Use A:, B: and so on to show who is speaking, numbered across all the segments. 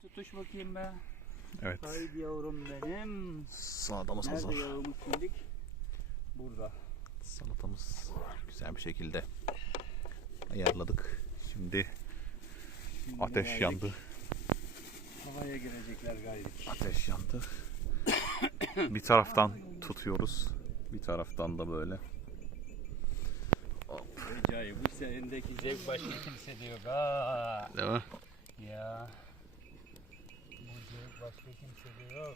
A: Tutuş bakayım be.
B: Evet.
A: Haydi yavrum benim.
B: Salatamız
A: Nerede
B: hazır.
A: yağımız şimdilik? Burada.
B: Salatamız güzel bir şekilde ayarladık. Şimdi ateş
A: gayret.
B: yandı.
A: Havaya girecekler gayret.
B: Ateş yandı. Bir taraftan tutuyoruz. Bir taraftan da böyle. Hop.
A: Recai, bu senindeki zevk başka kimse diyor. Ha.
B: Değil mi?
A: Ya. Bu zevk başka kimse diyor.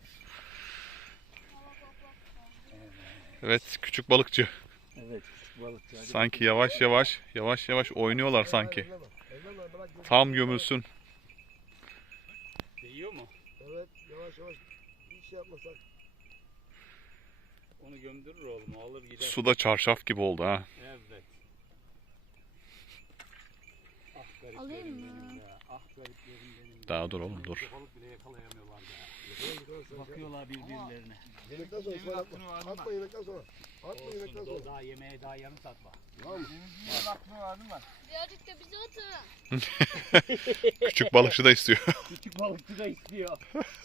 B: Evet, küçük balıkçı.
A: Evet, küçük balıkçı. Hadi
B: Sanki yavaş yavaş oynuyorlar sanki. Tam gömülsün.
A: değiyor mu?
C: Evet, yavaş yavaş bir şey yapmasak.
A: Onu gömdürür oğlum, alır gider.
B: Suda çarşaf gibi oldu ha.
A: Evet. Ah gariplerim
D: Alayım mı?
A: benim ya. Ah gariplerim benim.
B: Daha dur oğlum, dur.
A: Balık bile yakalayamıyorlar ya. Bakıyorlar birbirlerine.
C: Yemekten sonra İsmail atma. Atma yemekten sonra. Atma yemekten sonra.
A: Daha yemeğe daha yarım saat var.
C: Tamam mı?
D: Birazcık da bize atın.
B: Küçük balıkçı da istiyor.
A: Küçük balıkçı da istiyor.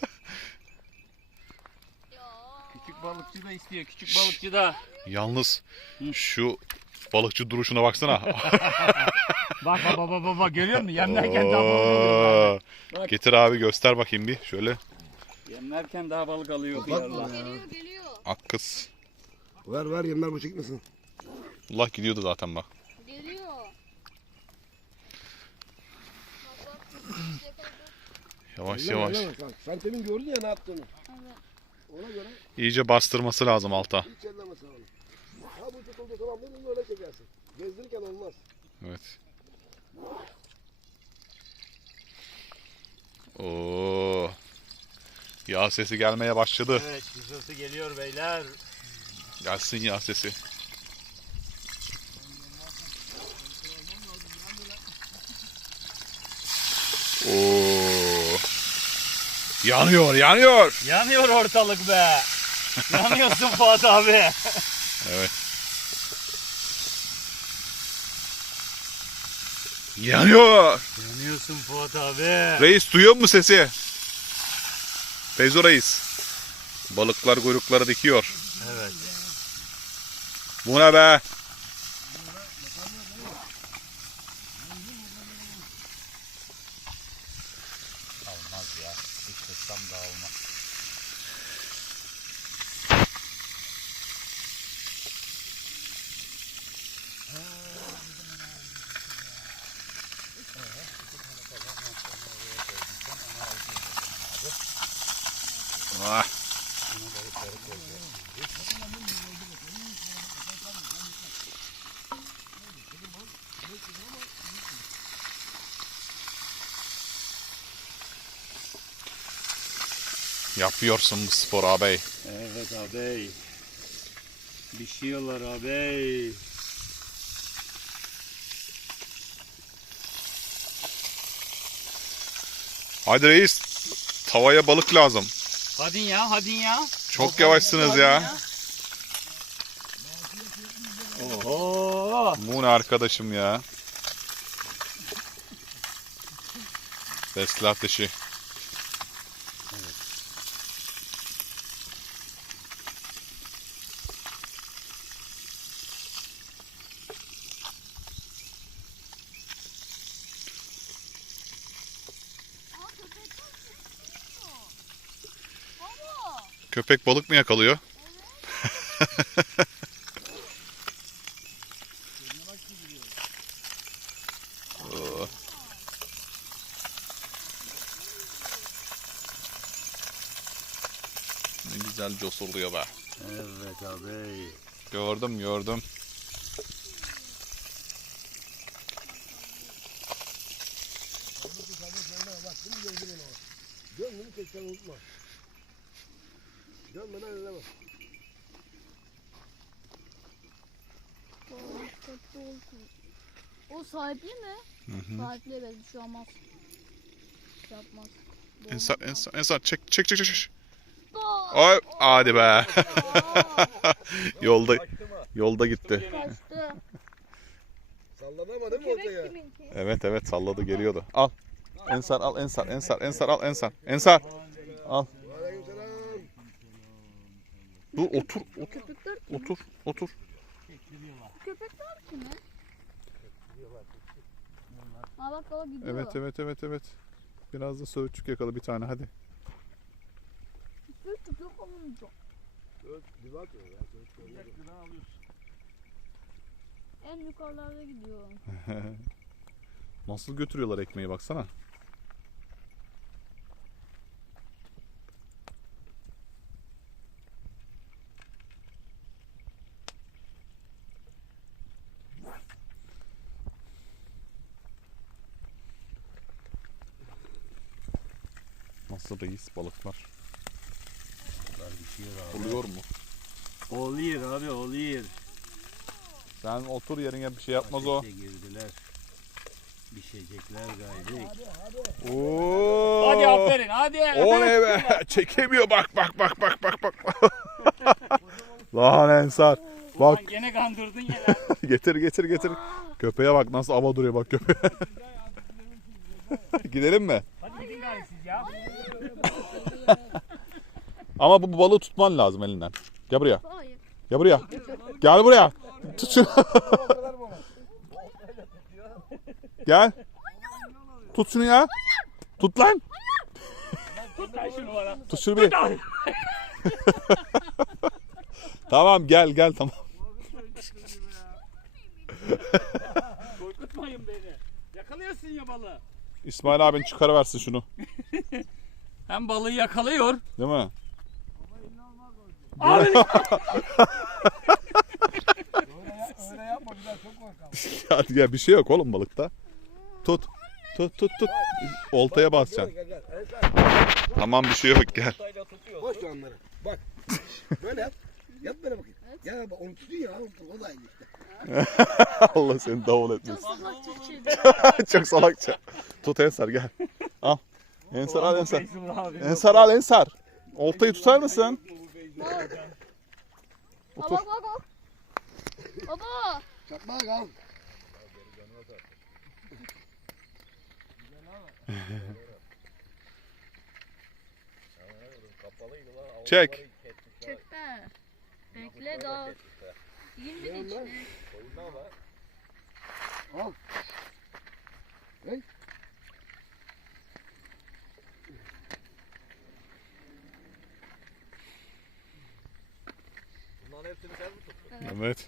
D: Ya.
A: Küçük balıkçı da istiyor. Küçük balıkçı da.
B: Yalnız şu balıkçı duruşuna baksana.
A: Bak bak görüyor musun? Yemlerken daha balık alıyor.
B: Oo. Getir abi, göster bakayım bir şöyle.
A: Yemlerken daha balık alıyor.
C: Bak,
A: Allah.
D: Geliyor.
B: Ak kız.
C: Ver yemler bu çekmesin.
B: Allah gidiyordu zaten bak.
D: Geliyor.
B: Yavaş
C: Elleme,
B: yavaş.
C: elleme sen. Sen temin gördün ya ne yaptığını.
D: Evet.
C: Ona göre
B: İyice bastırması lazım alta.
C: hiç elleme sen onu. Ha bu tutuldu tamam dedin öyle çekersin. Gezdirirken olmaz.
B: Evet. Oo. Yağ sesi gelmeye başladı.
A: Evet, cızırtı geliyor beyler.
B: Gelsin yağ sesi. Oo. Yanıyor.
A: Yanıyor ortalık be. Yanıyorsun Fuat abi.
B: Evet. Yanıyor.
A: Yanıyorsun Fuat abi.
B: Reis duyuyor musun sesi? Feyzo Reis. Balıklar kuyrukları dikiyor.
A: Evet.
B: Bu ne be?
A: Olmaz ya. Hiç tutsam da olmaz.
B: Ah. Yapıyorsun bu spor abi.
A: Evet abi. Pişiyorlar abi.
B: Hadi reis. Tavaya balık lazım.
A: Hadi ya.
B: Çok yavaşsınız ya.
A: Oho.
B: Bu ne arkadaşım ya. Besle ateşi. Köpek balık mı yakalıyor? Oh. Ne güzel cosurluyor be.
A: Evet abi.
B: Gördüm.
C: Bak şimdi gezdirin onu. Gönlünü tekrar unutma. Dönmeden elleme.
D: O sahipli mi?
B: Hı.
D: Sahipli evet bir şey olmaz. Bir şey yapmaz.
B: Ensar çek. Ay, hadi be. Yolda gitti.
D: Kaçtı.
C: Salladı ama değil mi ortaya?
B: Evet salladı, geliyordu. Al. Ensar al Ensar. Ensar al Ensar. Ensar. Al.
C: Aleykümselam.
B: Dur otur.
D: Köpekler kim?
B: Otur.
D: Köpekler kim? Ha bak baba gidiyor.
B: Evet. Biraz da söğütçük yakala bir tane hadi.
D: Köpek olunca.
C: Bir bak ya.
D: En yukarılarda gidiyor.
B: Nasıl götürüyorlar ekmeği baksana. Nasıl reis balıklar? Oluyor mu?
A: Oluyor abi oluyor.
B: Sen otur yerine bir şey yapmaz o.
A: Girdiler. Pişecekler gayrı.
B: Oo.
A: Hadi aferin hadi.
B: O ne be? Çekemiyor bak. Lan Ensar. Bak
A: Ulan gene kandırdın ya lan.
B: getir. Köpeğe bak nasıl ava duruyor bak köpeğe. Gidelim mi?
A: Hadi gidin gari siz ya.
B: Ama bu balığı tutman lazım elinden. Gel buraya.
D: Hayır.
B: Gel buraya. Tut şunu. Gel. Tut şunu ya. Tut lan.
A: Tut lan şunu bana.
B: Tut şunu bir. Tamam gel tamam.
A: Korkutmayın beni. Yakalıyorsun ya balığı.
B: İsmail abin çıkarıversin şunu.
A: Hem balığı yakalıyor.
B: Değil mi?
A: Abi.
C: Öyle yapma bir daha çok korkalım.
B: Hadi gel bir şey yok oğlum balıkta. Tut. Oltaya basacaksın.
C: Gel. Ensar.
B: Tamam bir şey yok gel.
C: Boş ver onları. Bak. Böyle yap. Yap böyle bakayım. Ya bak onu tutuyor ya. O da aynı işte.
B: Allah seni davul etmesin.
D: Çok salakça çevir.
B: Çok salakça. Tut Ensar gel. Al. Ensar al Ensar.
A: Abi.
B: Ensar al Ensar. Oltayı tutar mısın?
D: Ha bak. Baba.
C: Çakmağa kal.
B: Çek.
D: Çekme. Bekle daha. Girmedi içine.
C: Al. Hey.
B: Evet.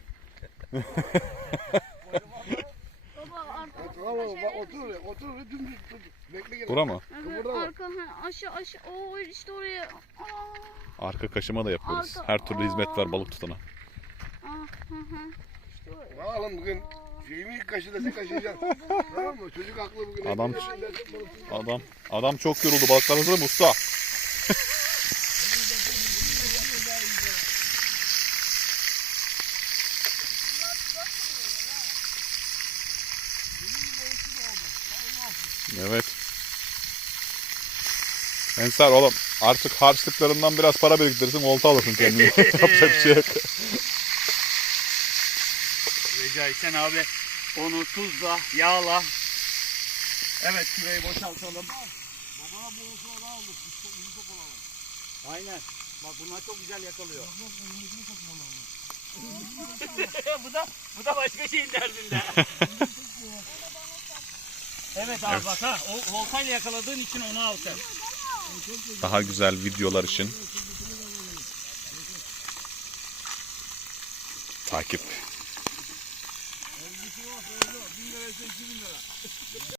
D: Baba arka.
C: Tamam bak otur oraya dümdüz dur. Bekle gel.
B: Bura mı?
D: Evet,
C: Burada mı?
D: arka aşağı. Oo işte oraya.
B: Arka kaşıma da yapıyoruz.
D: Arka-
B: Her türlü hizmet var balık tutana.
D: İşte oraya.
C: Bakalım bugün şeyimi kaşı dese kaşıyacaksın. Tamam mı? Çocuk haklı bugün.
B: Adam çok yoruldu. Balıklar hazır mı usta? Evet. Ensar oğlum artık harçlıklarından biraz para biriktirsin olta alırsın kendine. Yapacak bir şey yok.
A: Recai sen abi onu tuzla, yağla. Evet şurayı boşaltalım.
C: Babana bu olsa da aldık. Biz çok olalım.
A: Aynen. Bak bunlar çok güzel yakalıyor. bu da başka şeyin derdinde. Evet abi bak ha. O oltayla yakaladığın için onu al sen.
B: Daha güzel videolar için takip.